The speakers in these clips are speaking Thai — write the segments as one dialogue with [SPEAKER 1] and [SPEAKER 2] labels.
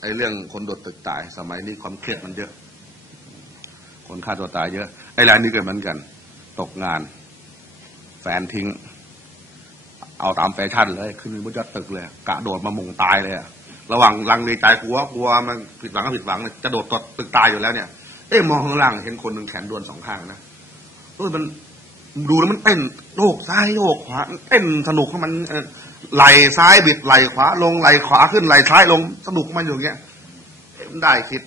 [SPEAKER 1] ไอ้เรื่องคนโดดตึกตาย สมัยนี้ความเครียดมันเยอะ คนฆ่าตัวตายเยอะ ไอ้รายนี้ก็เหมือนกัน ตกงาน แฟนทิ้ง เอาตามแฟชั่นเลย ขึ้นบนยอดตึกเลย กะโดดมามุงตายเลยอะระหว่างลังเลใจกลัวกลัวมันผิดหวังก็ผิดหวังจะโดดตดตึกตายอยู่แล้วเนี่ยเอ๊ะมองข้างล่างเห็นคนหนึ่งแขนดวนสองข้างนะเออมันดูแล้วมันเต้นโยกซ้ายโยกขวาเต้นสนุกของมัน ไหลซ้ายบิดไหลขวา ลงไหลขวาขึ้นไหลซ้ายลงสนุกมันอยู่อย่างเงี้ยมันได้คิด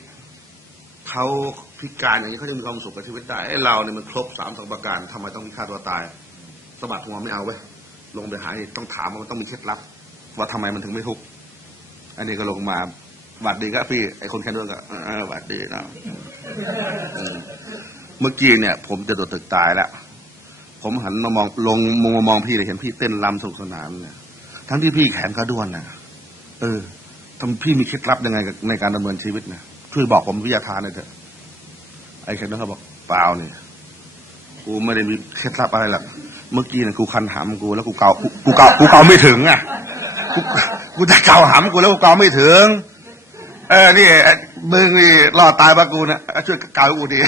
[SPEAKER 1] เขาพิการอย่างนี้เขาจะมีความสุขกับชีวิตได้ไอ้เราเนี่ยมันครบสามสองประการทำไมต้องมีค่าตัวตายสะบัดหัวไม่เอาไว้ลงไปหาต้องถามว่ามันต้องมีเคล็ดลับ ว่าทำไมมันถึงไม่ทุกข์อันนี้ก็ลงมาบัดดีก็พี่ไอ้คนแค่นู้นก็บัดดีนะเมื่อกี้เนี่ย ผมจะโดดตึกตายแล้วผมหันมามองลงมองมองพี่เลยเห็นพี่เต้นรำสนุกสนานเนี่ย ทั้งที่พี่แขนก็ด้วนนะเออทำพี่มีเคล็ดลับยังไงในการดำเนินชีวิตนะช่วยบอกผมวิทยาทานหน่อยเถอะไอ้แขกนั้นเขาบอกเปล่าเนี่ยกูไม่ได้มีเคล็ดลับอะไรหรอกเมื่อกี้เนี่ยกูคันหามกูแล้วกูเกากูเกากูเกาไม่ถึงอะกูกูจะเกาหามกูแล้วกูเกาไม่ถึง เออนี่มึงนี่รอดตายปะกูนะช่วยเกากูดี